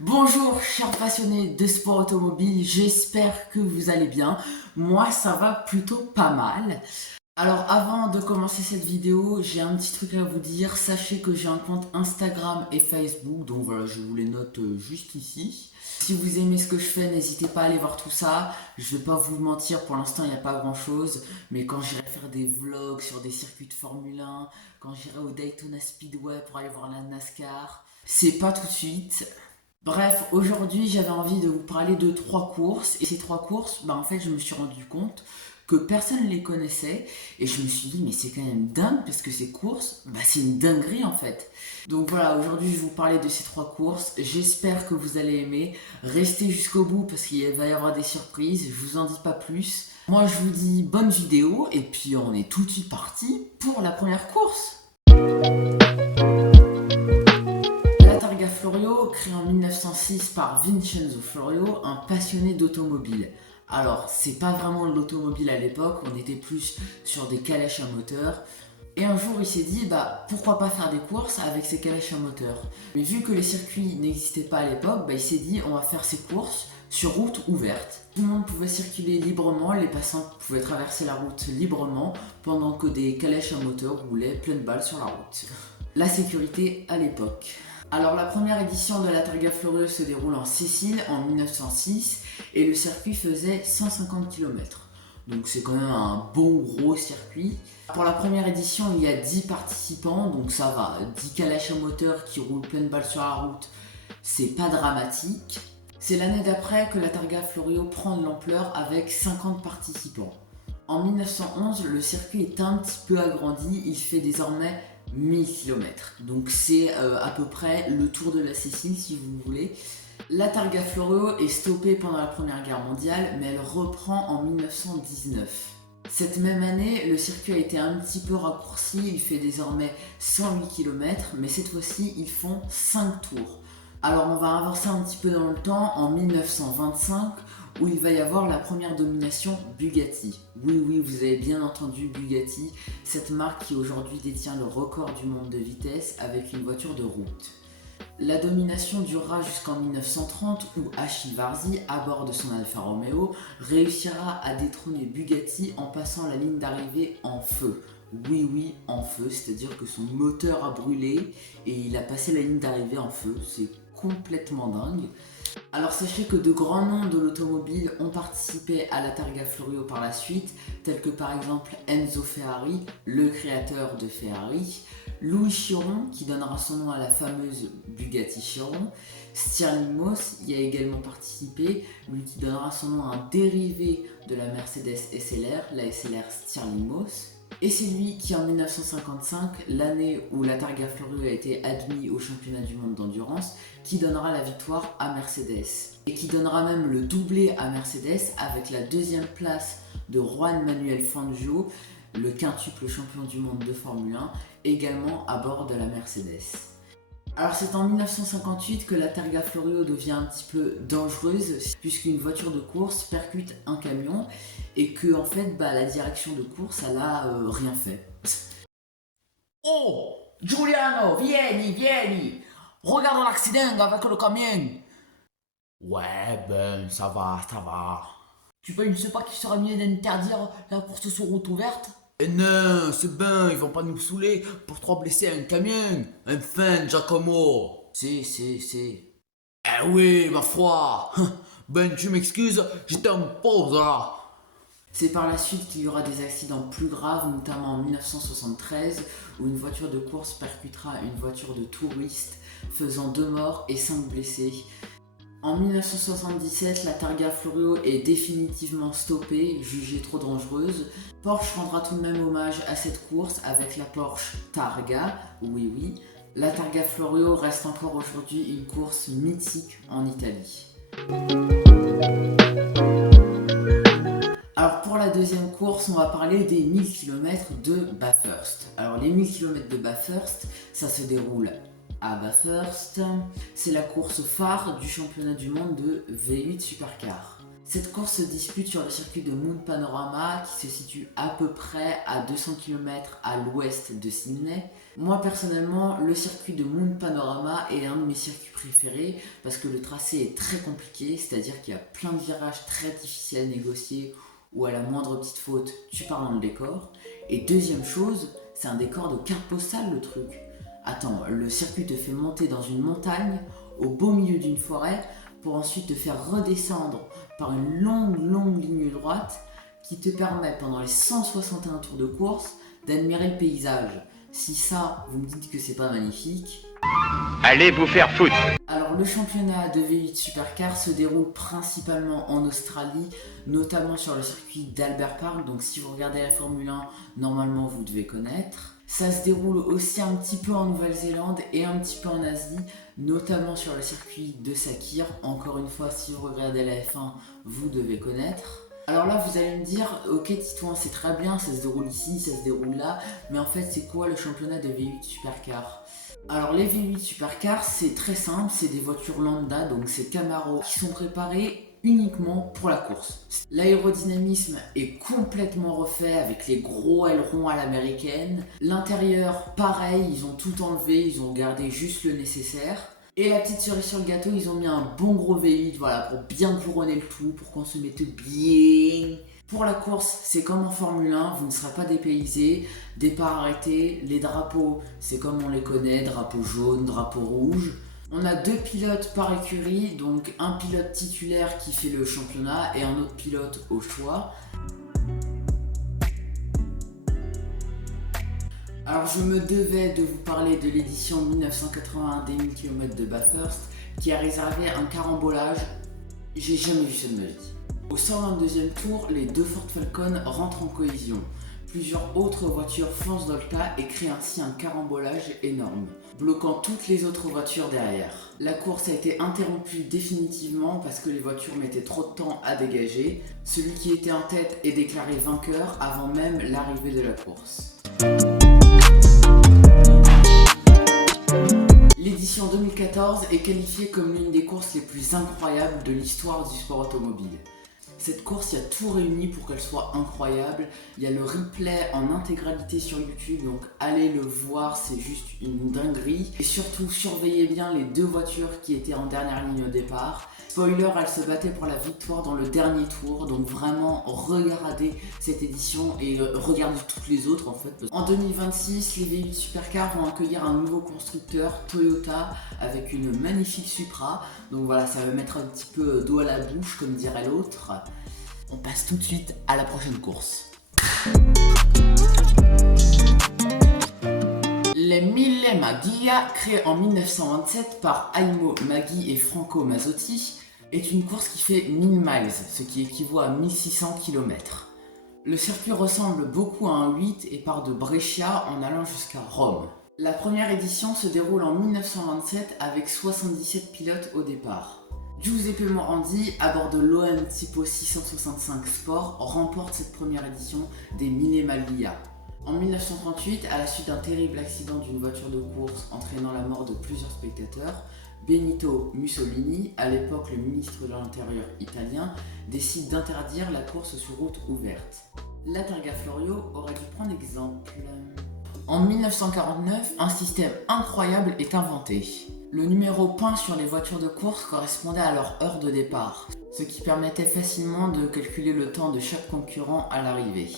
Bonjour chers passionnés de sport automobile, j'espère que vous allez bien. Moi ça va plutôt pas mal. Alors avant de commencer cette vidéo, j'ai un petit truc à vous dire. Sachez que j'ai un compte Instagram et Facebook, donc voilà, je vous les note juste ici. Si vous aimez ce que je fais, n'hésitez pas à aller voir tout ça. Je vais pas vous mentir, pour l'instant il n'y a pas grand chose. Mais quand j'irai faire des vlogs sur des circuits de Formule 1, quand j'irai au Daytona Speedway pour aller voir la NASCAR, c'est pas tout de suite. Bref, aujourd'hui j'avais envie de vous parler de trois courses. Et ces trois courses, en fait je me suis rendu compte que personne ne les connaissait. Et je me suis dit mais c'est quand même dingue parce que ces courses, c'est une dinguerie en fait. Donc voilà, aujourd'hui je vais vous parler de ces trois courses. J'espère que vous allez aimer. Restez jusqu'au bout parce qu'il va y avoir des surprises. Je vous en dis pas plus. Moi je vous dis bonne vidéo et puis on est tout de suite parti pour la première course. La Targa Florio, créée en 1906 par Vincenzo Florio, un passionné d'automobile. Alors, c'est pas vraiment de l'automobile à l'époque, on était plus sur des calèches à moteur. Et un jour, il s'est dit, pourquoi pas faire des courses avec ces calèches à moteur. Mais vu que les circuits n'existaient pas à l'époque, il s'est dit, on va faire ces courses sur route ouverte. Tout le monde pouvait circuler librement, les passants pouvaient traverser la route librement, pendant que des calèches à moteur roulaient pleine balle sur la route. La sécurité à l'époque. Alors la première édition de la Targa Florio se déroule en Sicile en 1906 et le circuit faisait 150 km. Donc c'est quand même un bon gros circuit. Pour la première édition, il y a 10 participants, donc ça va. 10 calèches à moteur qui roulent pleine balle sur la route, c'est pas dramatique. C'est l'année d'après que la Targa Florio prend de l'ampleur avec 50 participants. En 1911, le circuit est un petit peu agrandi, il fait désormais 1000 km. Donc c'est à peu près le tour de la Sicile si vous voulez. La Targa Florio est stoppée pendant la Première Guerre mondiale, mais elle reprend en 1919. Cette même année, le circuit a été un petit peu raccourci, il fait désormais 108 km, mais cette fois-ci, ils font 5 tours. Alors on va avancer un petit peu dans le temps, en 1925, où il va y avoir la première domination Bugatti. Oui, oui, vous avez bien entendu Bugatti, cette marque qui aujourd'hui détient le record du monde de vitesse avec une voiture de route. La domination durera jusqu'en 1930 où Achille Varzi, à bord de son Alfa Romeo, réussira à détrôner Bugatti en passant la ligne d'arrivée en feu. Oui, oui, en feu, c'est-à-dire que son moteur a brûlé et il a passé la ligne d'arrivée en feu. C'est complètement dingue. Alors sachez que de grands noms de l'automobile ont participé à la Targa Florio par la suite, tels que par exemple Enzo Ferrari, le créateur de Ferrari, Louis Chiron, qui donnera son nom à la fameuse Bugatti Chiron, Stirling Moss y a également participé, lui qui donnera son nom à un dérivé de la Mercedes SLR, la SLR Stirling Moss. Et c'est lui qui en 1955, l'année où la Targa Florio a été admis au championnat du monde d'endurance, qui donnera la victoire à Mercedes. Et qui donnera même le doublé à Mercedes avec la deuxième place de Juan Manuel Fangio, le quintuple champion du monde de Formule 1, également à bord de la Mercedes. Alors c'est en 1958 que la Targa Florio devient un petit peu dangereuse puisqu'une voiture de course percute un camion et que en fait la direction de course elle a rien fait. Oh Giuliano, vieni, vieni, regarde l'accident avec le camion. Ouais ça va, ça va. Tu penses pas qu'il serait mieux d'interdire la course sur route ouverte? Eh non, c'est ben, ils vont pas nous saouler pour trois blessés à un camion. Enfin, Giacomo. C'est. Eh oui, ma foi. Ben, tu m'excuses, j'étais en pause là. C'est par la suite qu'il y aura des accidents plus graves, notamment en 1973, où une voiture de course percutera une voiture de touristes, faisant 2 morts et 5 blessés. En 1977, la Targa Florio est définitivement stoppée, jugée trop dangereuse. Porsche rendra tout de même hommage à cette course avec la Porsche Targa, oui oui. La Targa Florio reste encore aujourd'hui une course mythique en Italie. Alors pour la deuxième course, on va parler des 1000 km de Bathurst. Alors les 1000 km de Bathurst, ça se déroule à Bathurst. C'est la course phare du championnat du monde de V8 Supercar. Cette course se dispute sur le circuit de Mount Panorama qui se situe à peu près à 200 km à l'ouest de Sydney. Moi personnellement, le circuit de Moon Panorama est un de mes circuits préférés parce que le tracé est très compliqué, c'est-à-dire qu'il y a plein de virages très difficiles à négocier où à la moindre petite faute, tu pars dans le décor. Et deuxième chose, c'est un décor de carte postale le truc. Attends, le circuit te fait monter dans une montagne au beau milieu d'une forêt pour ensuite te faire redescendre par une longue ligne droite qui te permet pendant les 161 tours de course d'admirer le paysage. Si ça, vous me dites que c'est pas magnifique... Allez vous faire foutre. Alors le championnat de V8 Supercar se déroule principalement en Australie, notamment sur le circuit d'Albert Park, donc si vous regardez la Formule 1, normalement vous devez connaître. Ça se déroule aussi un petit peu en Nouvelle-Zélande et un petit peu en Asie, notamment sur le circuit de Sakhir. Encore une fois, si vous regardez la F1, vous devez connaître. Alors là, vous allez me dire, ok Titouan, c'est très bien, ça se déroule ici, ça se déroule là, mais en fait, c'est quoi le championnat de V8 Supercar ? Alors les V8 Supercars, c'est très simple, c'est des voitures lambda, donc c'est Camaro, qui sont préparées uniquement pour la course. L'aérodynamisme est complètement refait avec les gros ailerons à l'américaine. L'intérieur, pareil, ils ont tout enlevé, ils ont gardé juste le nécessaire. Et la petite cerise sur le gâteau, ils ont mis un bon gros V8, voilà, pour bien couronner le tout, pour qu'on se mette bien. Pour la course, c'est comme en Formule 1, vous ne serez pas dépaysé, départ arrêté, les drapeaux, c'est comme on les connaît, drapeau jaune, drapeau rouge. On a 2 pilotes par écurie, donc un pilote titulaire qui fait le championnat et un autre pilote au choix. Alors je me devais de vous parler de l'édition 1981 des 1000 km de Bathurst qui a réservé un carambolage, j'ai jamais vu ça de ma vie. Au 122e tour, les 2 Ford Falcon rentrent en collision. Plusieurs autres voitures foncent dans le tas et créent ainsi un carambolage énorme, bloquant toutes les autres voitures derrière. La course a été interrompue définitivement parce que les voitures mettaient trop de temps à dégager. Celui qui était en tête est déclaré vainqueur avant même l'arrivée de la course. L'édition 2014 est qualifiée comme l'une des courses les plus incroyables de l'histoire du sport automobile. Cette course, il y a tout réuni pour qu'elle soit incroyable. Il y a le replay en intégralité sur YouTube, donc allez le voir, c'est juste une dinguerie. Et surtout, surveillez bien les 2 voitures qui étaient en dernière ligne au départ. Spoiler, elles se battaient pour la victoire dans le dernier tour, donc vraiment regardez cette édition et regardez toutes les autres en fait. En 2026, les V8 Supercars vont accueillir un nouveau constructeur, Toyota, avec une magnifique Supra. Donc voilà, ça va mettre un petit peu d'eau à la bouche, comme dirait l'autre. On passe tout de suite à la prochaine course. Les Mille Maglia, créés en 1927 par Aimo Maggi et Franco Mazzotti, est une course qui fait 1000 miles, ce qui équivaut à 1600 km. Le circuit ressemble beaucoup à un 8 et part de Brescia en allant jusqu'à Rome. La première édition se déroule en 1927 avec 77 pilotes au départ. Giuseppe Morandi, à bord de l'OM Tipo 665 Sport, remporte cette première édition des Mille Maglia. En 1938, à la suite d'un terrible accident d'une voiture de course entraînant la mort de plusieurs spectateurs, Benito Mussolini, à l'époque le ministre de l'Intérieur italien, décide d'interdire la course sur route ouverte. La Targa Florio aurait dû prendre exemple. En 1949, un système incroyable est inventé. Le numéro peint sur les voitures de course correspondait à leur heure de départ, ce qui permettait facilement de calculer le temps de chaque concurrent à l'arrivée.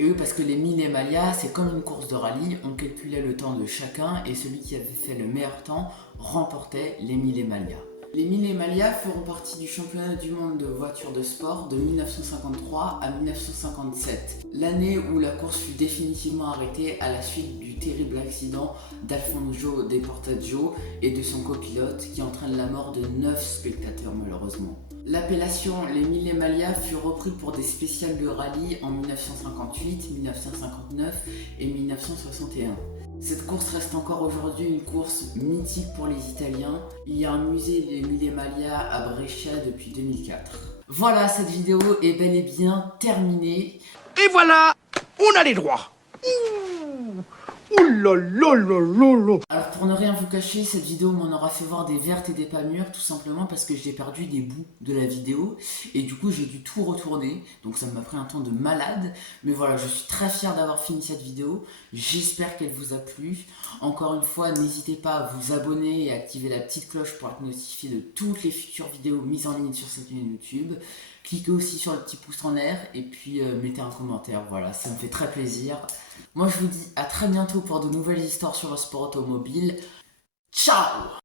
Et eux, parce que les Mille Maglia, c'est comme une course de rallye, on calculait le temps de chacun et celui qui avait fait le meilleur temps remportait les Mille Maglia. Les Mille Maglia feront partie du championnat du monde de voitures de sport de 1953 à 1957, l'année où la course fut définitivement arrêtée à la suite du terrible accident d'Alfonso De Portaggio et de son copilote qui entraîne la mort de 9 spectateurs malheureusement. L'appellation les Mille Maglia fut reprise pour des spéciales de rallye en 1958, 1959 et 1961. Cette course reste encore aujourd'hui une course mythique pour les Italiens. Il y a un musée des Mille Maglia à Brescia depuis 2004. Voilà, cette vidéo est bel et bien terminée. Et voilà, on a les droits. Ouh là là là là là. Alors pour ne rien vous cacher, cette vidéo m'en aura fait voir des vertes et des pas mûres, tout simplement parce que j'ai perdu des bouts de la vidéo, et du coup j'ai dû tout retourner, donc ça m'a pris un temps de malade, mais voilà, je suis très fier d'avoir fini cette vidéo, j'espère qu'elle vous a plu. Encore une fois, n'hésitez pas à vous abonner et à activer la petite cloche pour être notifié de toutes les futures vidéos mises en ligne sur cette chaîne YouTube. Cliquez aussi sur le petit pouce en l'air et puis mettez un commentaire, voilà, ça me fait très plaisir. Moi je vous dis à très bientôt pour de nouvelles histoires sur le sport automobile. Ciao!